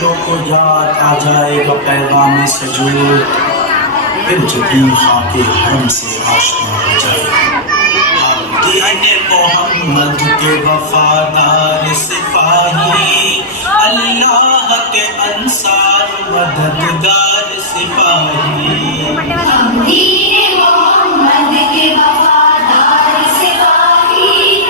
دلوں کو یاد آ جائے گا پیغام سجود، پھر جبیں خاک حرم سے آشنا ہو جائے گا۔ ہم دین محمد کے وفادار سپاہی، اللہ کے انصار مددگار سپاہی، ہم دین محمد کے وفادار سپاہی،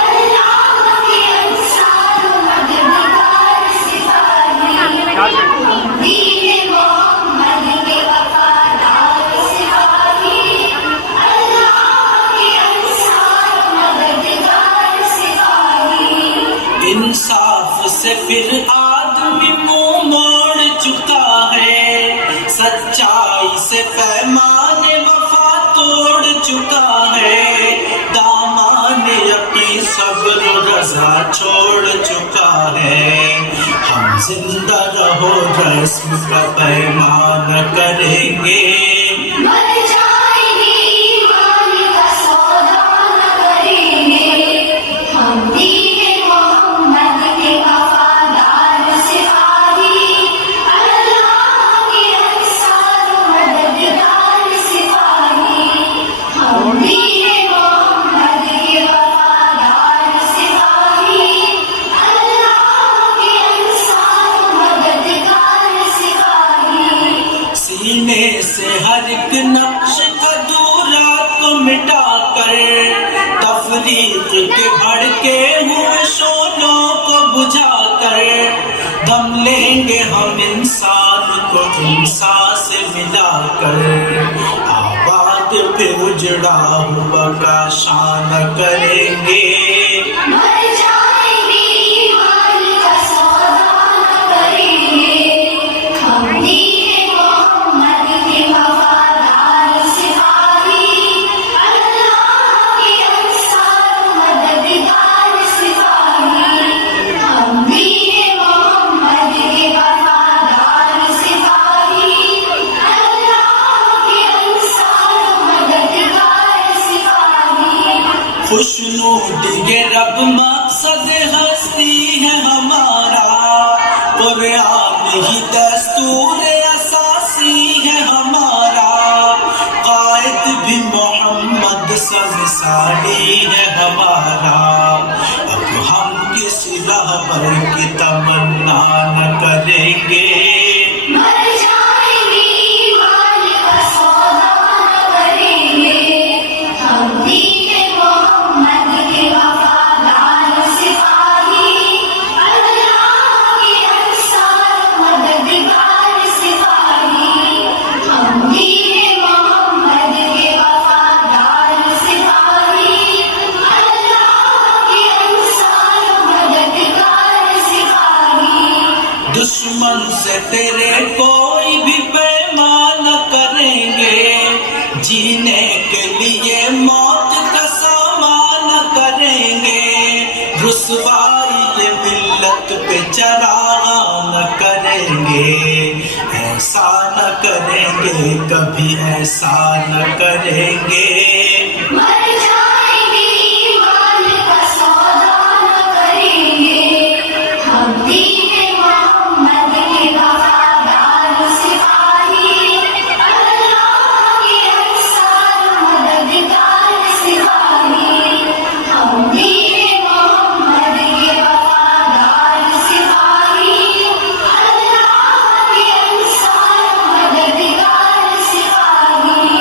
اللہ کے انصار مددگار سپاہی، ہم دین محمد کے وفادار سپاہی، اللہ کے انصار مددگار سپاہی۔ انصاف سے پھر آدمی منہ موڑ چکا ہے، سچائی سے پیمان وفا توڑ چکا ہے، دامان یقین صبر و رضا چھوڑ چکا ہے۔ ہم زندہ رہو رسم کا پیمان کریں گے، مر جائیں گے ایمان کا سودا نہ کریں گے۔ ہم دین محمد کے وفادار سپاہی، اللہ کے انصار مددگار سپاہی، ہم دین محمد کے وفادار سپاہی، اللہ کے انصار مددگار سپاہی۔ سینے سے ہر ایک نقش قدورات کو مٹا کر، تفریق کے بھڑکے ہوئے شعلوں کو بجھا کر، دم لیں گے ہم انسان کو انسان سے ملا کر، آباد پھر اجڑا ہوا کا شان کریں گے، مر جائیں گے ایمان کا سودا نہ کریں گے۔ ہم دین محمد کے وفادار سپاہی، اللہ کے انصار مددگار سپاہی، ہم دین محمد کے وفادار سپاہی، اللہ کے انصار مددگار سپاہی۔ خوشنودی رب مقصد ہستی ہے ہمارا، قرآن ہی دستور اساسی ہے ہمارا، قائد بھی محمد سمسالی ہے ہمارا، اب ہم کسی رہبر کی تمنا نہ کریں گے، مر جائیں گے ایمان کا سودا نہ کریں گے۔ ہم دین محمد کے وفادار سپاہی، اللہ کے انصار مددگار سپاہی، ہم دین محمد کے وفادار سپاہی، اللہ کے انصار مددگار سپاہی۔ دشمن سے تیرے کوئی بھی پیمان نہ کریں گے، جینے کے لیے موت کا سامان نہ کریں گے، رسوائی ملت پہ چراغاں نہ کریں گے، ایسا نہ کریں گے کبھی ایسا نہ کریں گے، مر جائیں گے ایمان کا سودا نہ کریں گے۔ ہم دین محمد کے وفادار سپاہی، اللہ کے انصار مددگار سپاہی، ہم دین محمد کے وفادار سپاہی، اللہ کے انصار مددگار سپاہی۔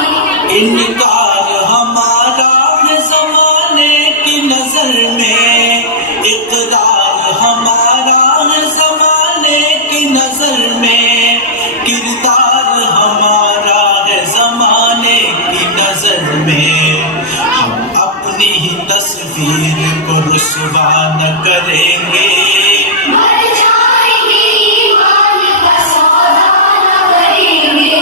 انکار ہمارا ہے زمانے کی نظر میں، اقرار ہمارا ہے زمانے کی نظر میں، کردار ہمارا ہے زمانے کی نظر میں، ہم اپنی ہی تصویر کو رسوا نہ کریں گے، مر جائیں گے ایمان کا سودا نہ کریں گے۔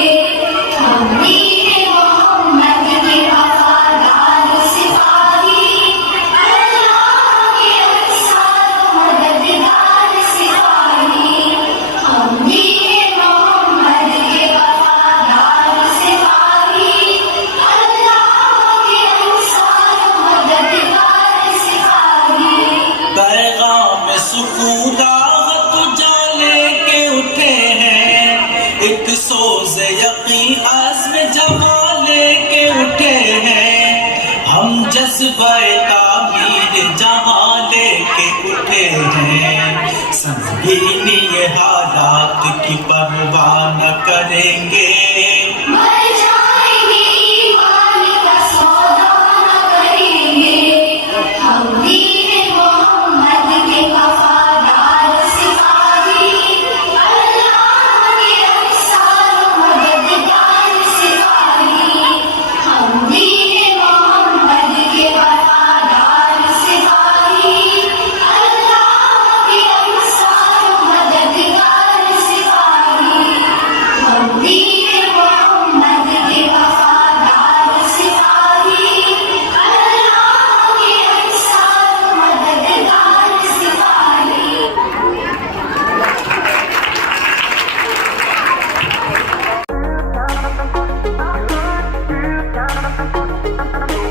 ہم دین محمد کے وفادار سپاہی، اللہ کے انصار مددگار سپاہی، ہم دین محمد کے وفادار سپاہی، اللہ کے انصار مددگار سپاہی۔ دینی حالات کی پرواہ نہ کریں گے